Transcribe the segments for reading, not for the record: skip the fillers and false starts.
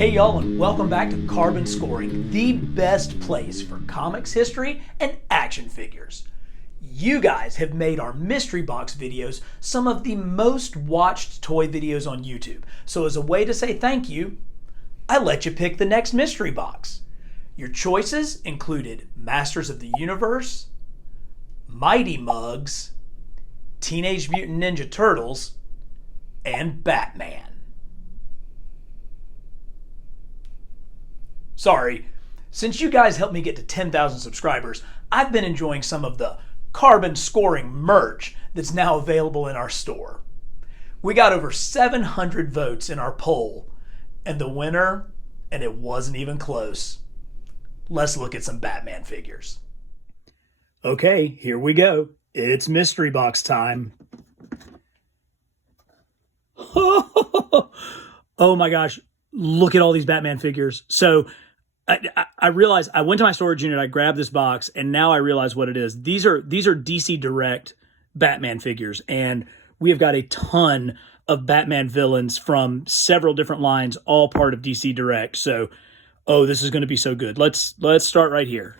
Hey y'all, and welcome back to Carbon Scoring, the best place for comics history and action figures. You guys have made our mystery box videos some of the most watched toy videos on YouTube. So as a way to say thank you, I let you pick the next mystery box. Your choices included Masters of the Universe, Mighty Mugs, Teenage Mutant Ninja Turtles, and Batman. Sorry, since you guys helped me get to 10,000 subscribers, I've been enjoying some of the Carbon Scoring merch that's now available in our store. We got over 700 votes in our poll, and the winner, and it wasn't even close. Let's look at some Batman figures. Okay, here we go. It's mystery box time. Oh my gosh, look at all these Batman figures. So I realized I went to my storage unit, I grabbed this box, and now I realize what it is. These are DC Direct Batman figures, and we have got a ton of Batman villains from several different lines, all part of DC Direct. So, this is going to be so good. Let's start right here.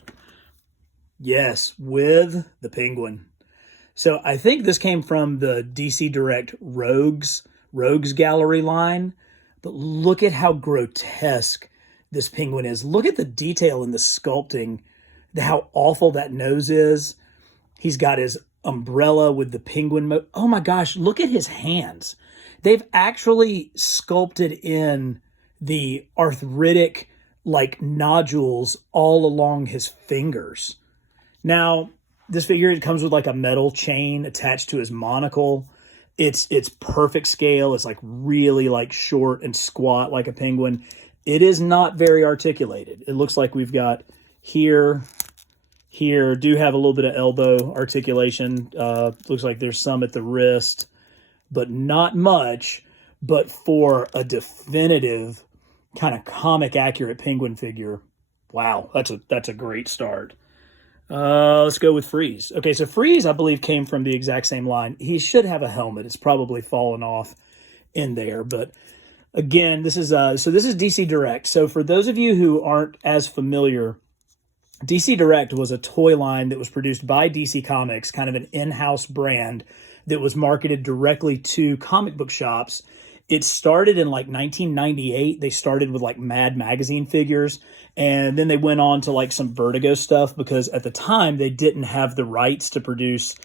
Yes, with the Penguin. So I think this came from the DC Direct Rogues Gallery line, but look at how grotesque this Penguin is. Look at the detail in the sculpting, how awful that nose is. He's got his umbrella with the penguin. Oh my gosh, look at his hands. They've actually sculpted in the arthritic nodules all along his fingers. Now, this figure, it comes with a metal chain attached to his monocle. It's perfect scale. It's really short and squat like a penguin. It is not very articulated. It looks like we've got here, do have a little bit of elbow articulation. Looks like there's some at the wrist, but not much. But for a definitive kind of comic accurate penguin figure, wow, that's a great start. Let's go with Freeze. Okay, so Freeze, I believe, came from the exact same line. He should have a helmet. It's probably fallen off in there, but again, this is DC Direct. So for those of you who aren't as familiar, DC Direct was a toy line that was produced by DC Comics, kind of an in-house brand that was marketed directly to comic book shops. It started in 1998. They started with Mad Magazine figures, and then they went on to some Vertigo stuff because at the time they didn't have the rights to produce,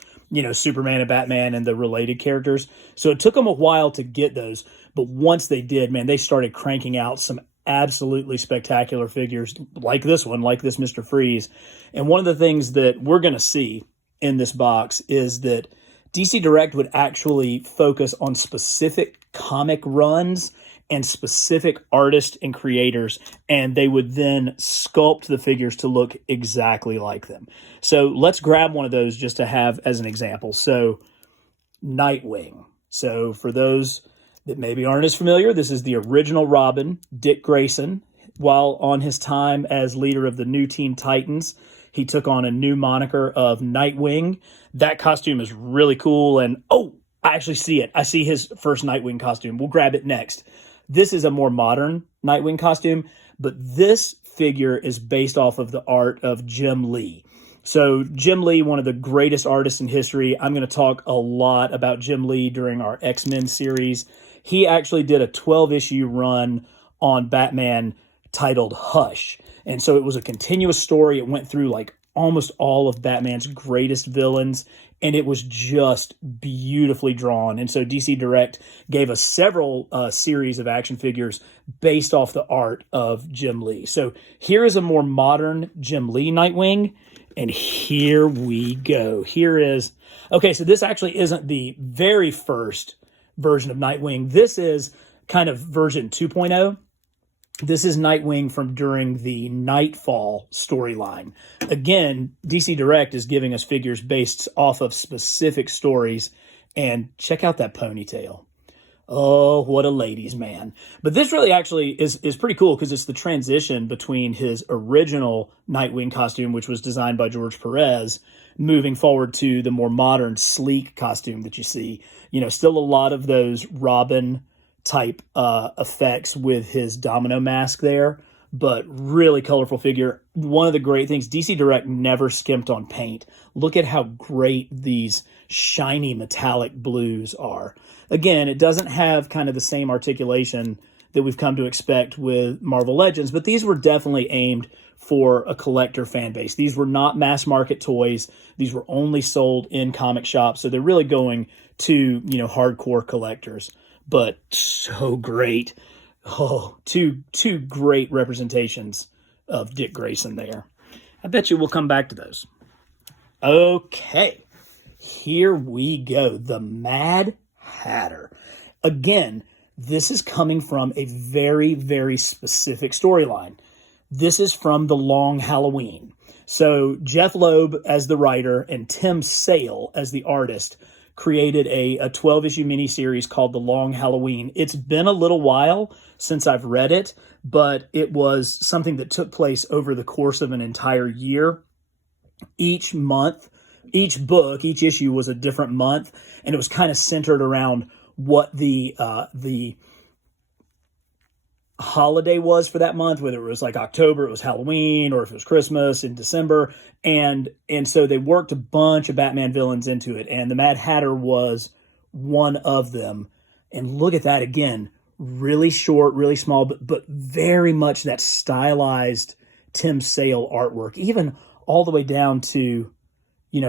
Superman and Batman and the related characters. So it took them a while to get those. But once they did, man, they started cranking out some absolutely spectacular figures like this one, like this Mr. Freeze. And one of the things that we're going to see in this box is that DC Direct would actually focus on specific comic runs and specific artists and creators, and they would then sculpt the figures to look exactly like them. So let's grab one of those just to have as an example. So Nightwing. So for those that maybe aren't as familiar, this is the original Robin, Dick Grayson. While on his time as leader of the New Teen Titans, he took on a new moniker of Nightwing. That costume is really cool, and I actually see it. I see his first Nightwing costume. We'll grab it next. This is a more modern Nightwing costume, but this figure is based off of the art of Jim Lee. So Jim Lee, one of the greatest artists in history. I'm going to talk a lot about Jim Lee during our X-Men series. He actually did a 12-issue run on Batman titled Hush. And so it was a continuous story. It went through almost all of Batman's greatest villains, and it was just beautifully drawn. And so DC Direct gave us several series of action figures based off the art of Jim Lee. So here is a more modern Jim Lee Nightwing, and here we go. Here is, okay, so this actually isn't the very first version of Nightwing. This is kind of version 2.0. This is Nightwing from during the Nightfall storyline. Again, DC Direct is giving us figures based off of specific stories. And check out that ponytail. Oh, what a ladies' man. But this really actually is pretty cool because it's the transition between his original Nightwing costume, which was designed by George Perez, moving forward to the more modern, sleek costume that you see. Still a lot of those Robin type effects with his domino mask there, but really colorful figure. One of the great things, DC Direct never skimped on paint. Look at how great these shiny metallic blues are. Again, it doesn't have kind of the same articulation that we've come to expect with Marvel Legends, but these were definitely aimed for a collector fan base. These were not mass market toys. These were only sold in comic shops, so they're really going to, hardcore collectors. But so great. Oh, two great representations of Dick Grayson there. I bet you we'll come back to those. Okay, here we go. The Mad Hatter. Again, this is coming from a very, very specific storyline. This is from The Long Halloween. So Jeff Loeb as the writer and Tim Sale as the artist created a 12-issue miniseries called The Long Halloween. It's been a little while since I've read it, but it was something that took place over the course of an entire year. Each month, each book, each issue was a different month, and it was kind of centered around what the holiday was for that month, whether it was like October, it was Halloween, or if it was Christmas in December. And so they worked a bunch of Batman villains into it. And the Mad Hatter was one of them. And look at that again, really short, really small, but very much that stylized Tim Sale artwork, even all the way down to,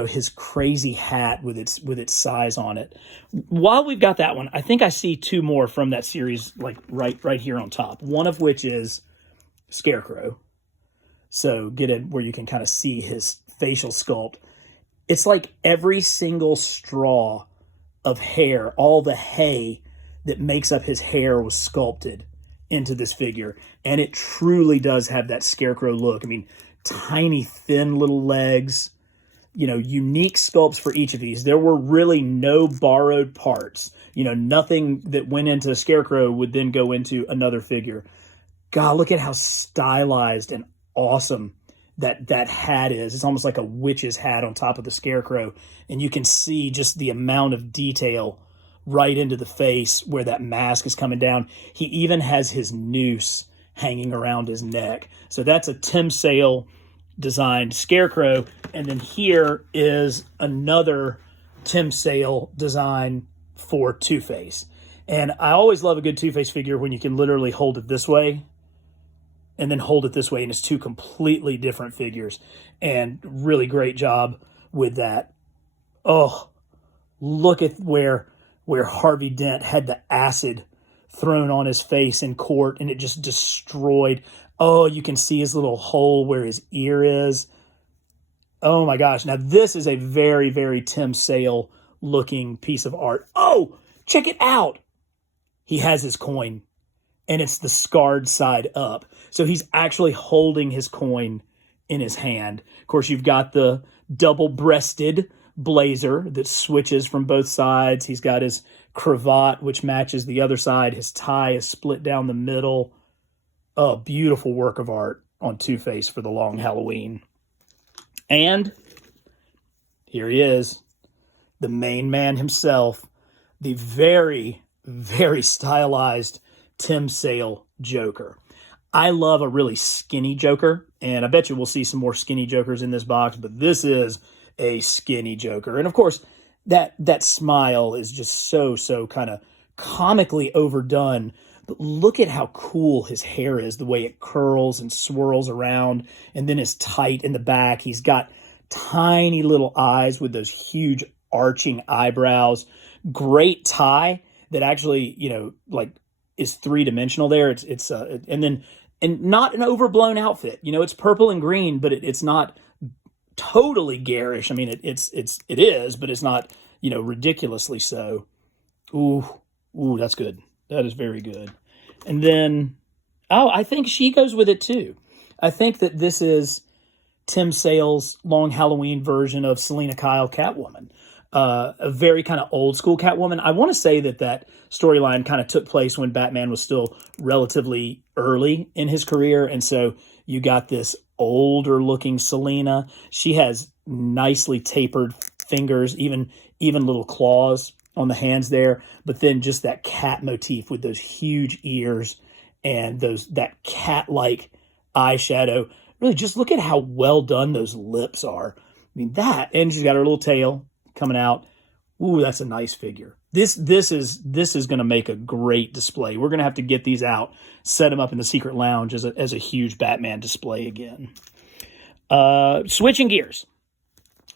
his crazy hat with its size on it. While we've got that one, I think I see two more from that series, like right here on top. One of which is Scarecrow. So get it where you can kind of see his facial sculpt. It's like every single straw of hair, all the hay that makes up his hair was sculpted into this figure. And it truly does have that Scarecrow look. I mean, tiny, thin little legs, unique sculpts for each of these. There were really no borrowed parts. Nothing that went into Scarecrow would then go into another figure. God, look at how stylized and awesome that hat is. It's almost like a witch's hat on top of the Scarecrow. And you can see just the amount of detail right into the face where that mask is coming down. He even has his noose hanging around his neck. So that's a Tim Sale designed Scarecrow. And then here is another Tim Sale design for Two-Face. And I always love a good Two-Face figure when you can literally hold it this way and then hold it this way, and it's two completely different figures. And really great job with that. Oh, look at where Harvey Dent had the acid thrown on his face in court, and it just destroyed. Oh, you can see his little hole where his ear is. Oh my gosh. Now this is a very, very Tim Sale looking piece of art. Oh, check it out. He has his coin, and it's the scarred side up. So he's actually holding his coin in his hand. Of course, you've got the double-breasted blazer that switches from both sides. He's got his cravat, which matches the other side. His tie is split down the middle. Oh, beautiful work of art on Two-Face for The Long Halloween. And here he is, the main man himself, the very, very stylized Tim Sale Joker. I love a really skinny Joker, and I bet you we'll see some more skinny Jokers in this box, but this is a skinny Joker. And of course, that smile is just so kind of comically overdone. But look at how cool his hair is, the way it curls and swirls around, and then is tight in the back. He's got tiny little eyes with those huge arching eyebrows. Great tie that actually, is three-dimensional there. And not an overblown outfit. It's purple and green, but it's not totally garish. I mean, it is, but it's not, ridiculously so. Ooh, that's good. That is very good. And then, I think she goes with it too. I think that this is Tim Sale's Long Halloween version of Selena Kyle Catwoman. A very kind of old school Catwoman. I want to say that storyline kind of took place when Batman was still relatively early in his career. And so you got this older looking Selena. She has nicely tapered fingers, even little claws on the hands there, but then just that cat motif with those huge ears and that cat-like eyeshadow. Really, just look at how well done those lips are. I mean, and she's got her little tail coming out. Ooh, that's a nice figure. This is going to make a great display. We're going to have to get these out, set them up in the secret lounge as a huge Batman display again. Switching gears.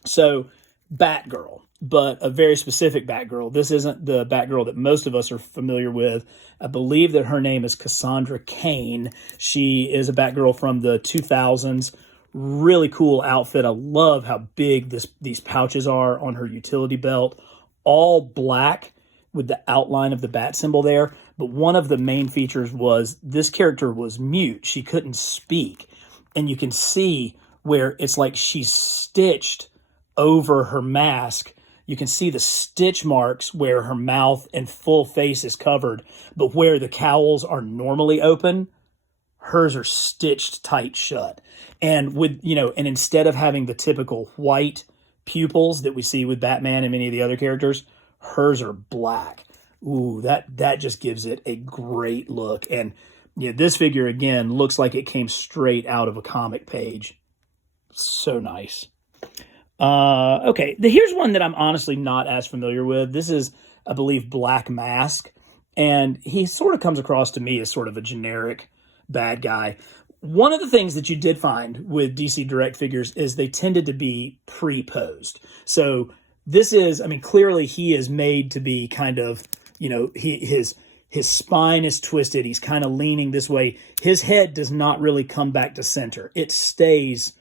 So, Batgirl, but a very specific Batgirl. This isn't the Batgirl that most of us are familiar with. I believe that her name is Cassandra Cain. She is a Batgirl from the 2000s. Really cool outfit. I love how big these pouches are on her utility belt. All black with the outline of the bat symbol there. But one of the main features was this character was mute. She couldn't speak. And you can see where it's like she's stitched over her mask. You can see the stitch marks where her mouth and full face is covered, but where the cowls are normally open, hers are stitched tight shut. And and instead of having the typical white pupils that we see with Batman and many of the other characters, hers are black. Ooh, that just gives it a great look. And this figure again looks like it came straight out of a comic page. So nice. Okay, here's one that I'm honestly not as familiar with. This is, I believe, Black Mask, and he sort of comes across to me as sort of a generic bad guy. One of the things that you did find with DC Direct figures is they tended to be pre-posed. So this is, clearly he is made to be kind of, his spine is twisted. He's kind of leaning this way. His head does not really come back to center. It stays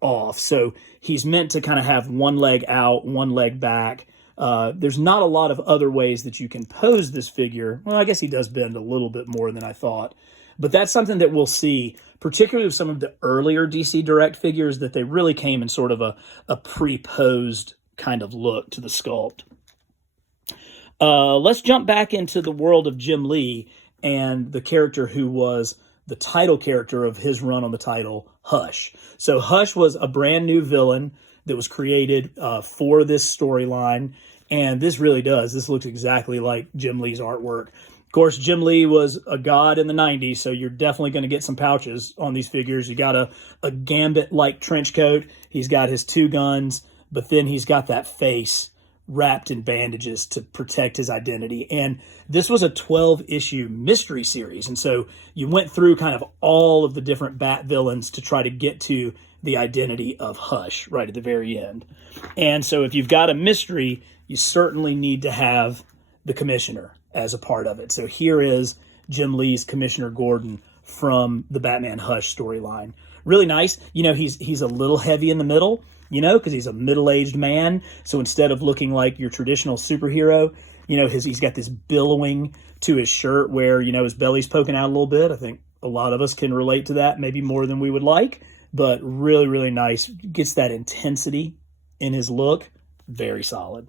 off. So he's meant to kind of have one leg out, one leg back. There's not a lot of other ways that you can pose this figure. Well, I guess he does bend a little bit more than I thought. But that's something that we'll see, particularly with some of the earlier DC Direct figures, that they really came in sort of a pre-posed kind of look to the sculpt. Let's jump back into the world of Jim Lee and the character who was the title character of his run on the title, Hush. So Hush was a brand new villain that was created for this storyline, and this looks exactly like Jim Lee's artwork. Of course, Jim Lee was a god in the 90s, so you're definitely going to get some pouches on these figures. You got a Gambit-like trench coat. He's got his two guns, but then he's got that face wrapped in bandages to protect his identity. And this was a 12-issue mystery series. And so you went through kind of all of the different Bat villains to try to get to the identity of Hush right at the very end. And so if you've got a mystery, you certainly need to have the Commissioner as a part of it. So here is Jim Lee's Commissioner Gordon from the Batman Hush storyline. Really nice. He's a little heavy in the middle, because he's a middle-aged man. So instead of looking like your traditional superhero, he's got this billowing to his shirt where, his belly's poking out a little bit. I think a lot of us can relate to that, maybe more than we would like, but really, really nice. Gets that intensity in his look. Very solid.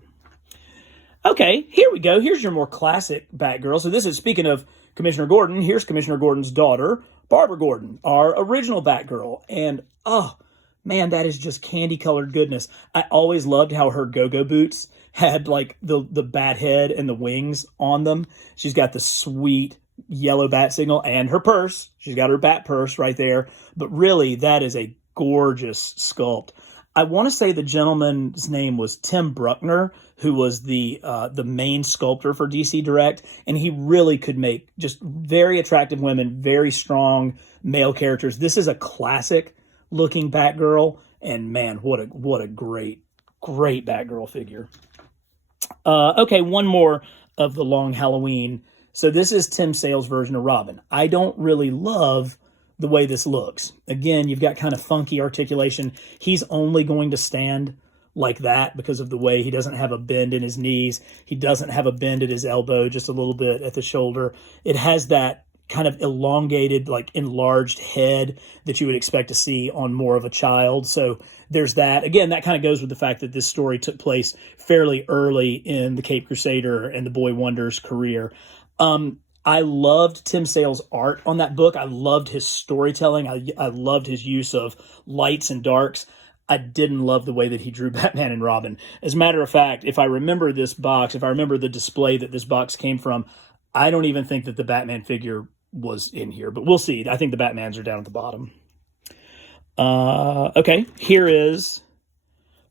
Okay, here we go. Here's your more classic Batgirl. So this is, speaking of Commissioner Gordon, here's Commissioner Gordon's daughter, Barbara Gordon, our original Batgirl. And, oh, man, that is just candy-colored goodness. I always loved how her go-go boots had, like, the bat head and the wings on them. She's got the sweet yellow bat signal and her purse. She's got her bat purse right there. But really, that is a gorgeous sculpt. I want to say the gentleman's name was Tim Bruckner, who was the main sculptor for DC Direct, and he really could make just very attractive women, very strong male characters. This is a classic-looking Batgirl, and man, what a great Batgirl figure. Okay, one more of the Long Halloween. So this is Tim Sale's version of Robin. I don't really love the way this looks. Again, you've got kind of funky articulation. He's only going to stand like that because of the way he doesn't have a bend in his knees. He doesn't have a bend at his elbow, just a little bit at the shoulder. It has that kind of elongated, like enlarged head that you would expect to see on more of a child. So there's that. Again, that kind of goes with the fact that this story took place fairly early in the Caped Crusader and the Boy Wonder's career. I loved Tim Sale's art on that book. I loved his storytelling. I loved his use of lights and darks. I didn't love the way that he drew Batman and Robin. As a matter of fact, if I remember this box, if I remember the display that this box came from, I don't even think that the Batman figure was in here, but we'll see. I think the Batmans are down at the bottom. Okay, here is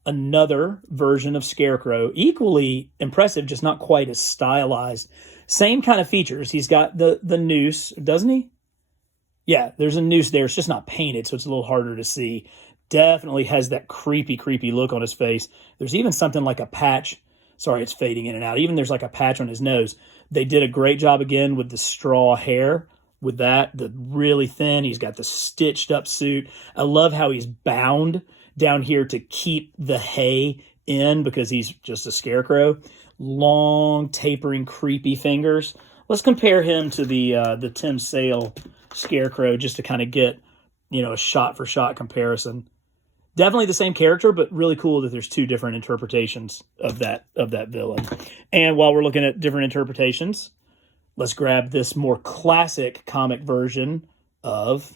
another version of Scarecrow. Equally impressive, just not quite as stylized. Same kind of features. He's got the noose, doesn't he? Yeah, there's a noose there. It's just not painted, so it's a little harder to see. Definitely has that creepy look on his face. There's even something like a patch. Sorry, it's fading in and out. Even there's like a patch on his nose. They did a great job again with the straw hair. With that, the really thin. He's got the stitched up suit. I love how he's bound down here to keep the hay in because he's just a scarecrow. Long, tapering, creepy fingers. Let's compare him to the Tim Sale Scarecrow just to kind of get, a shot-for-shot comparison. Definitely the same character, but really cool that there's two different interpretations of that villain. And while we're looking at different interpretations, let's grab this more classic comic version of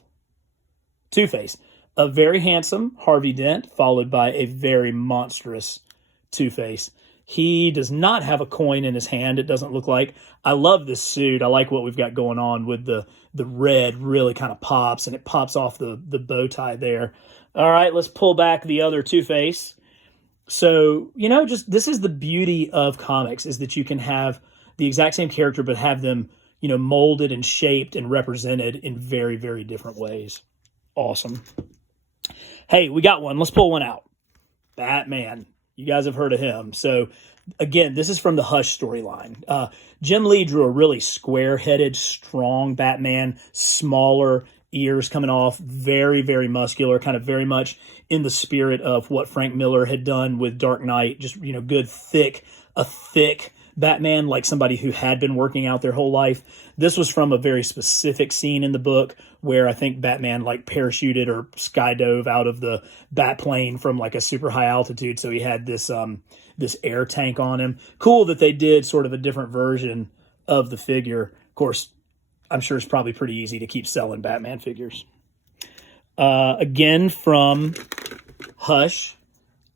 Two-Face. A very handsome Harvey Dent, followed by a very monstrous Two-Face. He does not have a coin in his hand, it doesn't look like. I love this suit. I like what we've got going on with the red really kind of pops, and it pops off the bow tie there. All right, let's pull back the other Two-Face. So, just this is the beauty of comics, is that you can have the exact same character, but have them, molded and shaped and represented in very, very different ways. Awesome. Hey, we got one. Let's pull one out. Batman. You guys have heard of him. So, again, this is from the Hush storyline. Jim Lee drew a really square-headed, strong Batman, smaller ears coming off, very, very muscular, kind of very much in the spirit of what Frank Miller had done with Dark Knight. Just, good, thick Batman, like somebody who had been working out their whole life. This was from a very specific scene in the book where I think Batman like parachuted or skydove out of the Batplane from like a super high altitude. So he had this air tank on him. Cool that they did sort of a different version of the figure. Of course, I'm sure it's probably pretty easy to keep selling Batman figures. Again from Hush.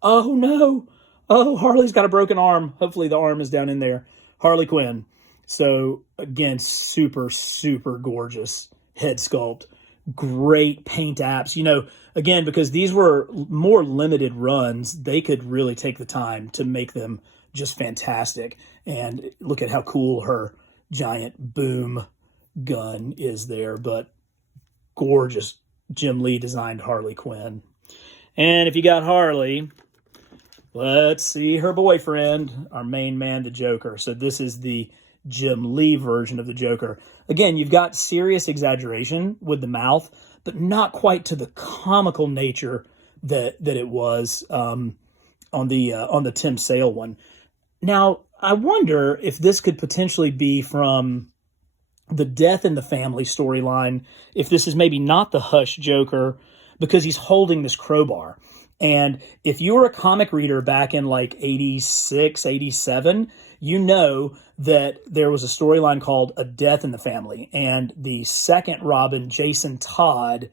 Oh no. Oh, Harley's got a broken arm. Hopefully the arm is down in there. Harley Quinn. So, again, super, super gorgeous head sculpt. Great paint apps. Again, because these were more limited runs, they could really take the time to make them just fantastic. And look at how cool her giant boom gun is there. But gorgeous Jim Lee designed Harley Quinn. And if you got Harley, let's see her boyfriend, our main man, the Joker. So this is the Jim Lee version of the Joker. Again, you've got serious exaggeration with the mouth, but not quite to the comical nature that it was on the Tim Sale one. Now, I wonder if this could potentially be from the Death in the Family storyline, if this is maybe not the Hush Joker, because he's holding this crowbar. And if you were a comic reader back in like 86, 87, you know that there was a storyline called A Death in the Family. And the second Robin, Jason Todd,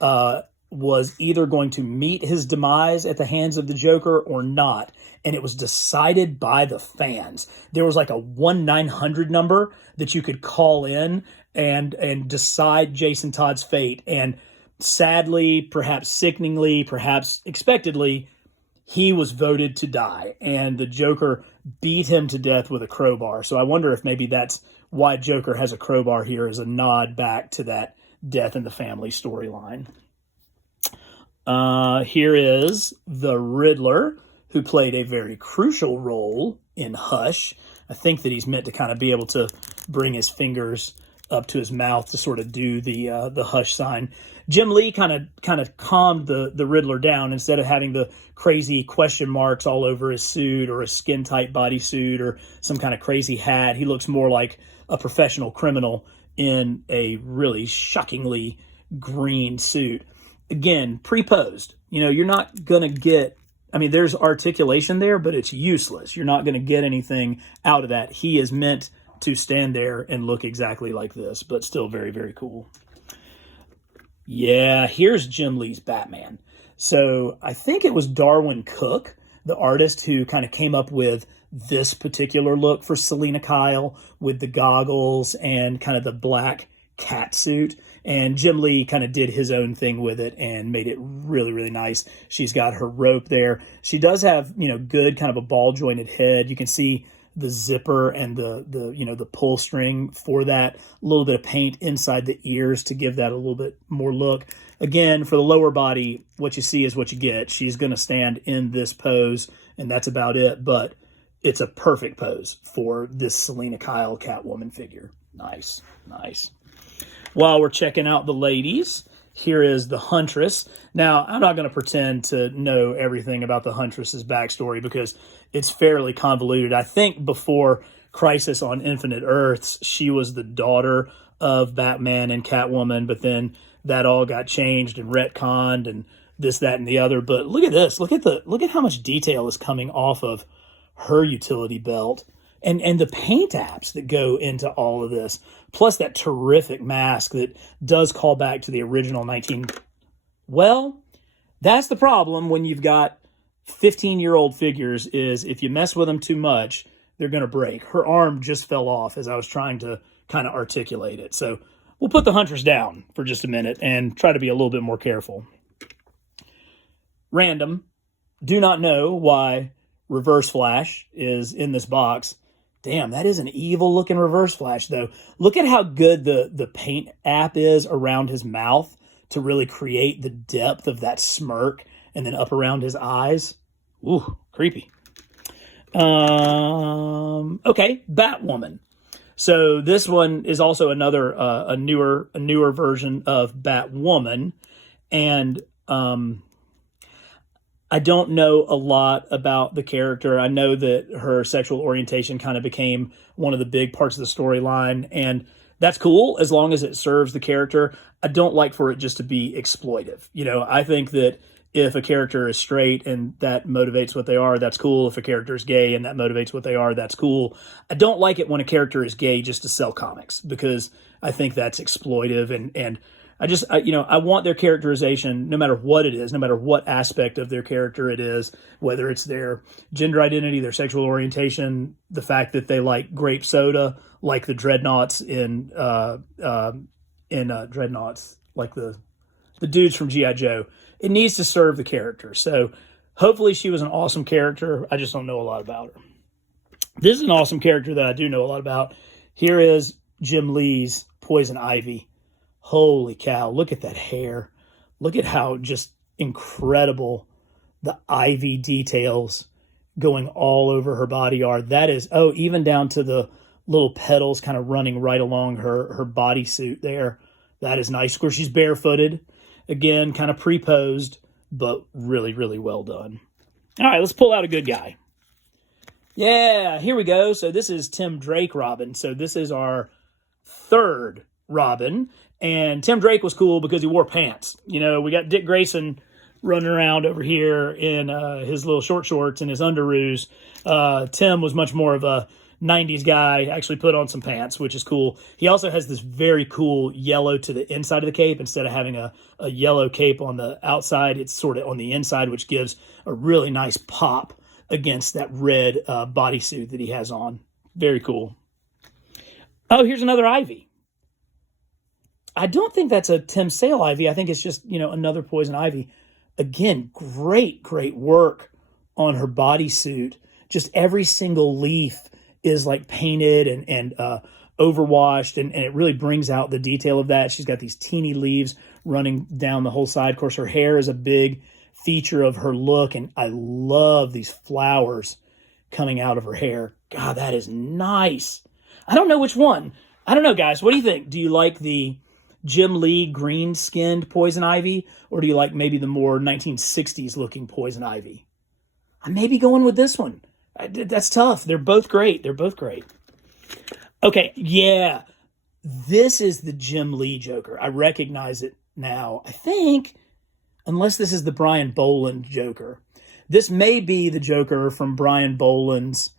was either going to meet his demise at the hands of the Joker or not. And it was decided by the fans. There was like a 1-900 number that you could call in and decide Jason Todd's fate. And sadly, perhaps sickeningly, perhaps expectedly, he was voted to die, and the Joker beat him to death with a crowbar. So I wonder if maybe that's why Joker has a crowbar here, as a nod back to that Death in the Family storyline. Here is the Riddler, who played a very crucial role in Hush. I think that he's meant to kind of be able to bring his fingers up to his mouth to sort of do the Hush sign. Jim Lee kind of calmed the Riddler down. Instead of having the crazy question marks all over his suit or a skin-tight bodysuit or some kind of crazy hat, he looks more like a professional criminal in a really shockingly green suit. Again, pre-posed. You're not going to get... there's articulation there, but it's useless. You're not going to get anything out of that. He is meant to stand there and look exactly like this, but still very, very cool. Yeah, here's Jim Lee's Batman. So I think it was Darwin Cook, the artist, who kind of came up with this particular look for Selena Kyle with the goggles and kind of the black cat suit. And Jim Lee kind of did his own thing with it and made it really, really nice. She's got her rope there. She does have, good kind of a ball jointed head. You can see the zipper and the pull string for that. A little bit of paint inside the ears to give that a little bit more look. Again, for the lower body, what you see is what you get. She's going to stand in this pose, and that's about it. But it's a perfect pose for this Selena Kyle Catwoman figure. Nice, nice. While we're checking out the ladies, here is the Huntress. Now, I'm not going to pretend to know everything about the Huntress's backstory because it's fairly convoluted. I think before Crisis on Infinite Earths, she was the daughter of Batman and Catwoman, but then that all got changed and retconned and this, that, and the other. But look at this. Look at how much detail is coming off of her utility belt. And the paint apps that go into all of this, plus that terrific mask that does call back to the original 19... Well, that's the problem when you've got 15-year-old figures, is if you mess with them too much, they're going to break. Her arm just fell off as I was trying to kind of articulate it. So we'll put the Huntress down for just a minute and try to be a little bit more careful. Random. Do not know why Reverse Flash is in this box. Damn, that is an evil-looking Reverse Flash, though. Look at how good the paint app is around his mouth to really create the depth of that smirk, and then up around his eyes. Ooh, creepy. Okay, Batwoman. So this one is also another a newer version of Batwoman, and I don't know a lot about the character. I know that her sexual orientation kind of became one of the big parts of the storyline, and that's cool as long as it serves the character. I don't like for it just to be exploitive. I think that if a character is straight and that motivates what they are, that's cool. If a character is gay and that motivates what they are, that's cool. I don't like it when a character is gay just to sell comics, because I think that's exploitive, and I want their characterization, no matter what it is, no matter what aspect of their character it is, whether it's their gender identity, their sexual orientation, the fact that they like grape soda, like the Dreadnoughts in Dreadnoughts, like the dudes from G.I. Joe. It needs to serve the character. So hopefully she was an awesome character. I just don't know a lot about her. This is an awesome character that I do know a lot about. Here is Jim Lee's Poison Ivy. Holy cow, look at that hair. Look at how just incredible the ivy details going all over her body are. That is, even down to the little petals kind of running right along her bodysuit there. That is nice. Of course, she's barefooted. Again, kind of pre-posed, but really, really well done. All right, let's pull out a good guy. Yeah, here we go. So this is Tim Drake Robin. So this is our third Robin. And Tim Drake was cool because he wore pants. We got Dick Grayson running around over here in his little short shorts and his underoos. Tim was much more of a 90s guy, actually put on some pants, which is cool. He also has this very cool yellow to the inside of the cape. Instead of having a yellow cape on the outside, it's sort of on the inside, which gives a really nice pop against that red bodysuit that he has on. Very cool. Oh, here's another Ivy. I don't think that's a Tim Sale Ivy. I think it's just, another Poison Ivy. Again, great work on her bodysuit. Just every single leaf is like painted and overwashed, and it really brings out the detail of that. She's got these teeny leaves running down the whole side. Of course, her hair is a big feature of her look, and I love these flowers coming out of her hair. God, that is nice. I don't know which one. I don't know, guys. What do you think? Do you like the Jim Lee green-skinned Poison Ivy, or do you like maybe the more 1960s looking Poison Ivy? I may be going with this one. That's tough. They're both great. Okay, yeah. This is the Jim Lee Joker. I recognize it now. I think, unless this is the Brian Boland Joker. This may be the Joker from Brian Boland's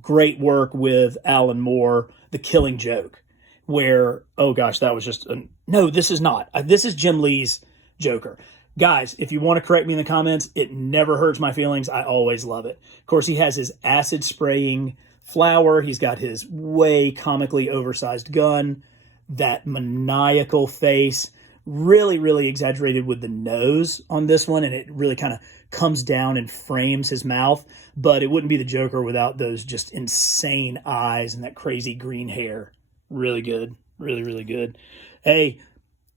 great work with Alan Moore, The Killing Joke, where, oh gosh, that was just, no, this is not. This is Jim Lee's Joker. Guys, if you want to correct me in the comments, it never hurts my feelings. I always love it. Of course, he has his acid spraying flower. He's got his way comically oversized gun, that maniacal face, really, really exaggerated with the nose on this one, and it really kind of comes down and frames his mouth, but it wouldn't be the Joker without those just insane eyes and that crazy green hair. Really good. Really, really good. Hey,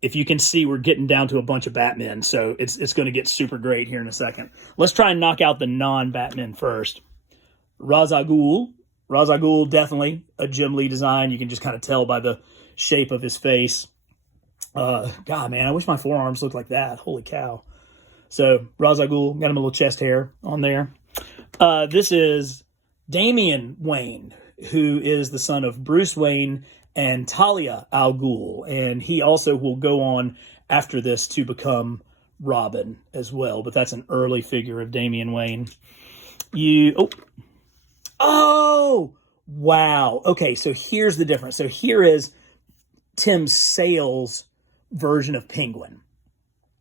if you can see, we're getting down to a bunch of Batmen, so it's going to get super great here in a second. Let's try and knock out the non-Batmen first. Ra's al Ghul. Ra's al Ghul, definitely a Jim Lee design. You can just kind of tell by the shape of his face. God, man, I wish my forearms looked like that. Holy cow. So, Ra's al Ghul, got him a little chest hair on there. This is Damian Wayne, who is the son of Bruce Wayne and Talia al Ghul. And he also will go on after this to become Robin as well. But that's an early figure of Damian Wayne. Oh, wow. Okay, so here's the difference. So here is Tim Sale's version of Penguin.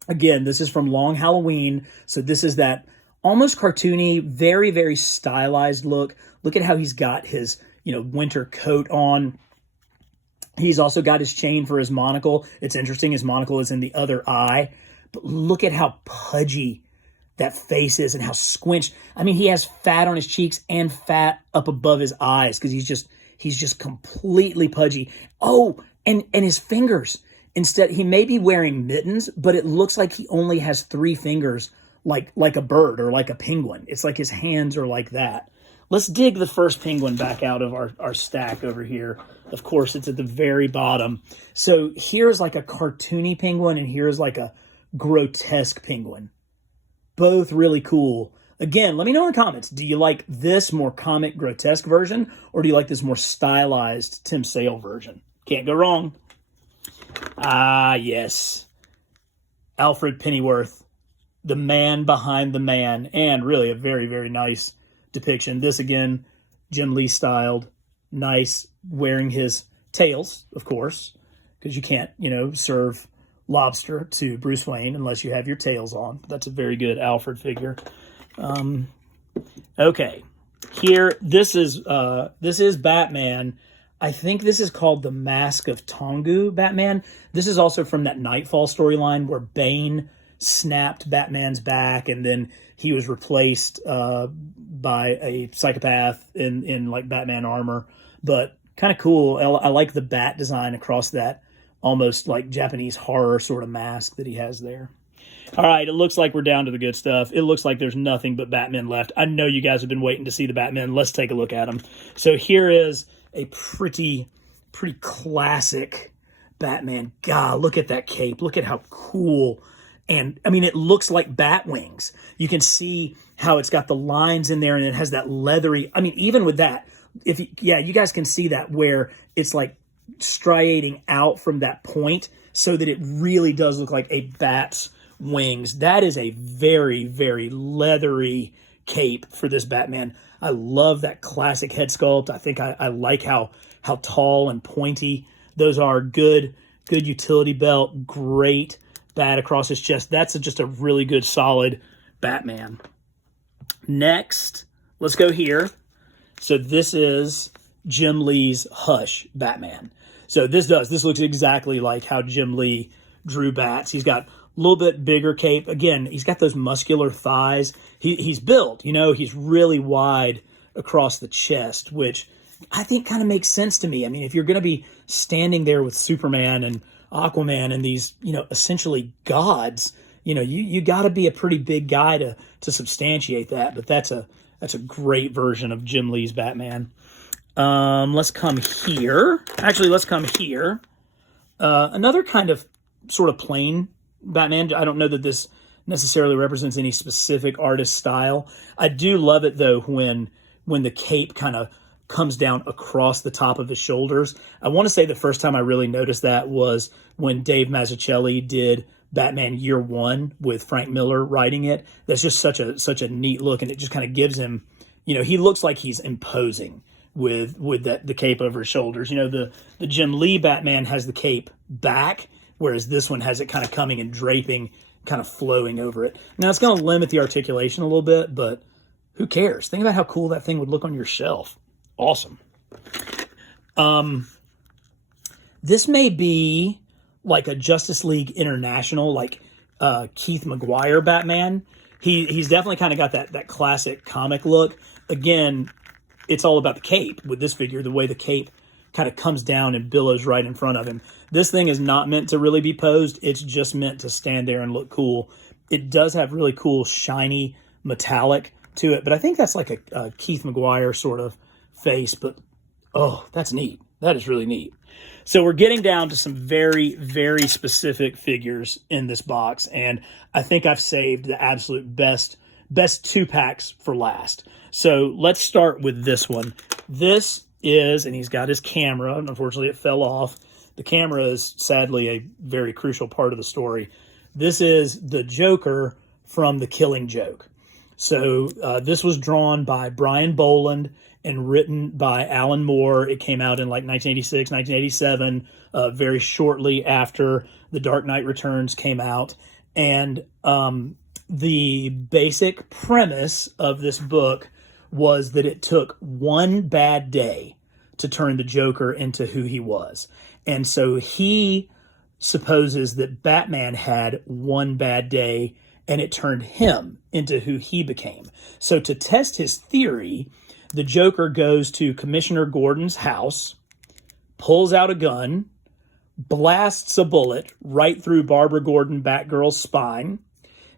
Again, this is from Long Halloween. So this is that almost cartoony, very, very stylized look. Look at how he's got his, winter coat on. He's also got his chain for his monocle. It's interesting. His monocle is in the other eye. But look at how pudgy that face is and how squinched. I mean, he has fat on his cheeks and fat up above his eyes because he's just completely pudgy. Oh, and his fingers. Instead, he may be wearing mittens, but it looks like he only has 3 fingers like a bird or like a penguin. It's like his hands are like that. Let's dig the first penguin back out of our stack over here. Of course, it's at the very bottom. So here's like a cartoony penguin, and here's like a grotesque penguin. Both really cool. Again, let me know in the comments. Do you like this more comic, grotesque version, or do you like this more stylized Tim Sale version? Can't go wrong. Ah, yes. Alfred Pennyworth, the man behind the man, and really a very, very nice depiction. This, again, Jim Lee styled, nice, wearing his tails, of course, because you can't, serve lobster to Bruce Wayne unless you have your tails on. That's a very good Alfred figure. Okay, here, this is Batman. I think this is called the Mask of Tongu Batman. This is also from that Nightfall storyline where Bane snapped Batman's back and then he was replaced by a psychopath in like Batman armor. But kind of cool. I like the bat design across that almost like Japanese horror sort of mask that he has there. All right, it looks like we're down to the good stuff. It looks like there's nothing but Batman left. I know you guys have been waiting to see the Batman. Let's take a look at them. So here is a pretty classic Batman. God, look at that cape. Look at how cool. And, I mean, it looks like bat wings. You can see how it's got the lines in there, and it has that leathery... I mean, even with that, you guys can see that where it's like striating out from that point so that it really does look like a bat's wings. That is a very, very leathery cape for this Batman. I love that classic head sculpt. I think I like how tall and pointy those are. Good utility belt. Great bat across his chest. That's just a really good, solid Batman. Next, let's go here. So this is Jim Lee's Hush Batman. So this looks exactly like how Jim Lee drew bats. He's got a little bit bigger cape. Again, he's got those muscular thighs. He's built, he's really wide across the chest, which I think kind of makes sense to me. I mean, if you're going to be standing there with Superman and Aquaman and these, essentially gods, you got to be a pretty big guy to substantiate that. But that's a great version of Jim Lee's Batman. Let's come here. Actually, let's come here. Another kind of sort of plain Batman. I don't know that this necessarily represents any specific artist style. I do love it, though, when the cape kind of comes down across the top of his shoulders. I want to say the first time I really noticed that was when Dave Mazzucchelli did Batman Year One with Frank Miller writing it. That's just such a neat look, and it just kind of gives him, he looks like he's imposing with the cape over his shoulders. You know, the Jim Lee Batman has the cape back, whereas this one has it kind of coming and draping, kind of flowing over it. Now, it's going to limit the articulation a little bit, but who cares? Think about how cool that thing would look on your shelf. Awesome. This may be like a Justice League International, like Keith Maguire Batman. He's definitely kind of got that classic comic look. Again, it's all about the cape with this figure, the way the cape kind of comes down and billows right in front of him. This thing is not meant to really be posed. It's just meant to stand there and look cool. It does have really cool, shiny, metallic to it, but I think that's like a Keith Maguire sort of face, but oh, that's neat. That is really neat. So we're getting down to some very, very specific figures in this box, and I think I've saved the absolute best 2 packs for last. So let's start with this one. This is, and he's got his camera. Unfortunately, it fell off. The camera is sadly a very crucial part of the story. This is the Joker from The Killing Joke. So this was drawn by Brian Boland and written by Alan Moore. It came out in like 1986, 1987, very shortly after The Dark Knight Returns came out. And the basic premise of this book was that it took one bad day to turn the Joker into who he was. And so he supposes that Batman had one bad day and it turned him into who he became. So to test his theory, the Joker goes to Commissioner Gordon's house, pulls out a gun, blasts a bullet right through Barbara Gordon, Batgirl's spine,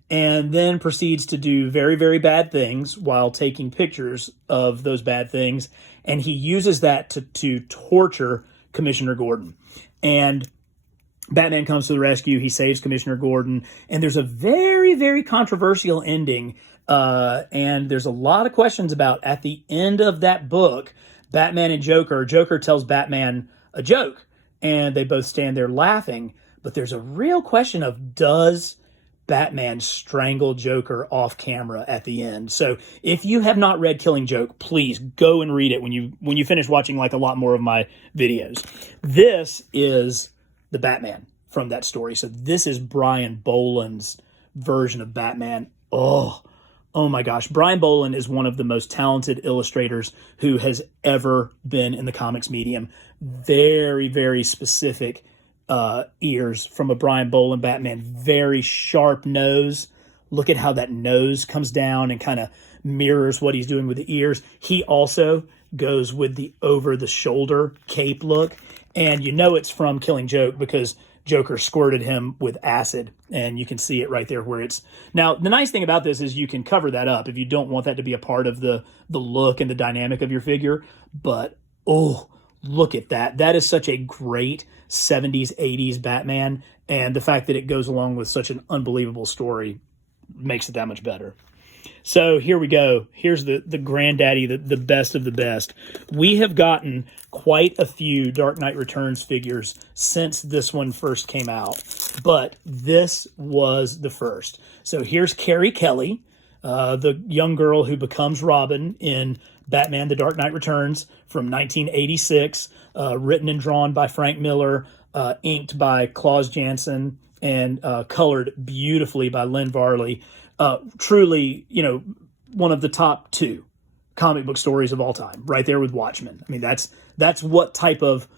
and then proceeds to do very, very bad things while taking pictures of those bad things. And he uses that to torture Commissioner Gordon. And Batman comes to the rescue. He saves Commissioner Gordon. And there's a very, very controversial ending. And there's a lot of questions about, at the end of that book, Batman and Joker tells Batman a joke. And they both stand there laughing. But there's a real question of, does Batman strangle Joker off camera at the end? So if you have not read Killing Joke, please go and read it when you finish watching like a lot more of my videos. This is the Batman from that story. So this is Brian Boland's version of Batman. Oh my gosh. Brian Boland is one of the most talented illustrators who has ever been in the comics medium. Very, very specific ears from a Brian Boland Batman. Very sharp nose. Look at how that nose comes down and kind of mirrors what he's doing with the ears. He also goes with the over-the-shoulder cape look. And you know it's from Killing Joke because Joker squirted him with acid. And you can see it right there where it's... Now, the nice thing about this is you can cover that up if you don't want that to be a part of the look and the dynamic of your figure. But, oh, look at that. That is such a great 70s, 80s Batman. And the fact that it goes along with such an unbelievable story makes it that much better. So here we go. Here's the granddaddy, the best of the best. We have gotten quite a few Dark Knight Returns figures since this one first came out. But this was the first. So here's Carrie Kelly, the young girl who becomes Robin in Batman The Dark Knight Returns from 1986, written and drawn by Frank Miller, inked by Klaus Janson, and colored beautifully by Lynn Varley. Truly, one of the top 2 comic book stories of all time, right there with Watchmen. I mean, that's what type of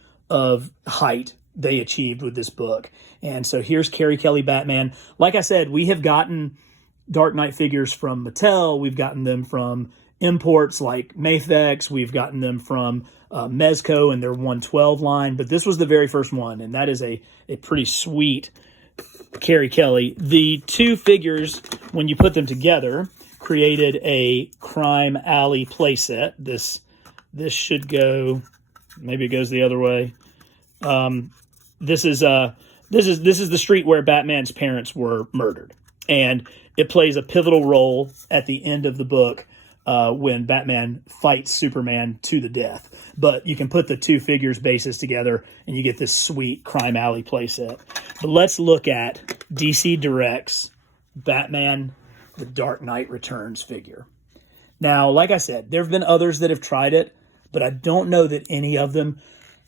height they achieved with this book. And so here's Carrie Kelly Batman. Like I said, we have gotten Dark Knight figures from Mattel. We've gotten them from imports like Mafex. We've gotten them from Mezco and their 112 line. But this was the very first one, and that is a pretty sweet Carrie Kelly. The 2 figures, when you put them together, created a Crime Alley playset. This should go, maybe it goes the other way. This is the street where Batman's parents were murdered, and it plays a pivotal role at the end of the book when Batman fights Superman to the death. But you can put the 2 figures bases together and you get this sweet Crime Alley playset. But let's look at DC Direct's Batman The Dark Knight Returns figure. Now, like I said, there have been others that have tried it, but I don't know that any of them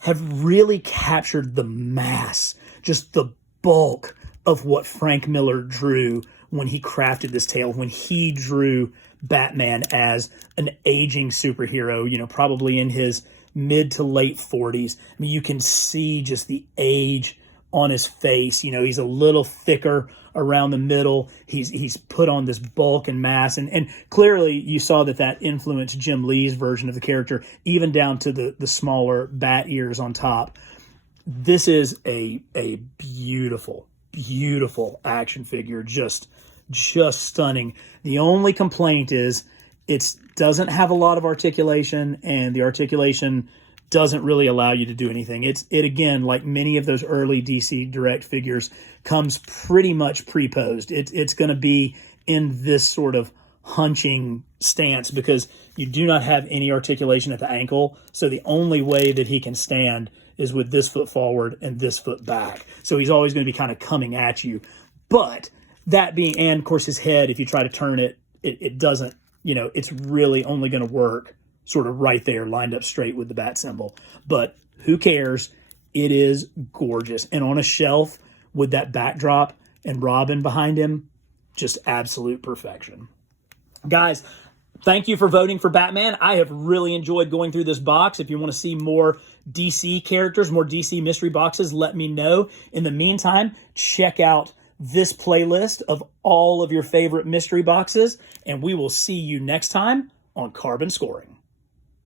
have really captured the mass, just the bulk of what Frank Miller drew when he crafted this tale, when he drew Batman as an aging superhero, you know, probably in his mid to late 40s. I mean, you can see just the age on his face. You know, he's a little thicker around the middle. He's put on this bulk and mass, and clearly you saw that influenced Jim Lee's version of the character, even down to the smaller bat ears on top. This is a beautiful, beautiful action figure, just stunning. The only complaint is it doesn't have a lot of articulation, and the articulation doesn't really allow you to do anything. It again, like many of those early DC Direct figures, comes pretty much pre-posed. It's going to be in this sort of hunching stance because you do not have any articulation at the ankle. So the only way that he can stand is with this foot forward and this foot back. So he's always going to be kind of coming at you. But that being, and of course his head, if you try to turn it, it doesn't, you know, it's really only going to work sort of right there, lined up straight with the bat symbol. But who cares? It is gorgeous. And on a shelf with that backdrop and Robin behind him, just absolute perfection. Guys, thank you for voting for Batman. I have really enjoyed going through this box. If you want to see more DC characters, more DC mystery boxes, let me know. In the meantime, check out this playlist of all of your favorite mystery boxes, and we will see you next time on Carbon Scoring.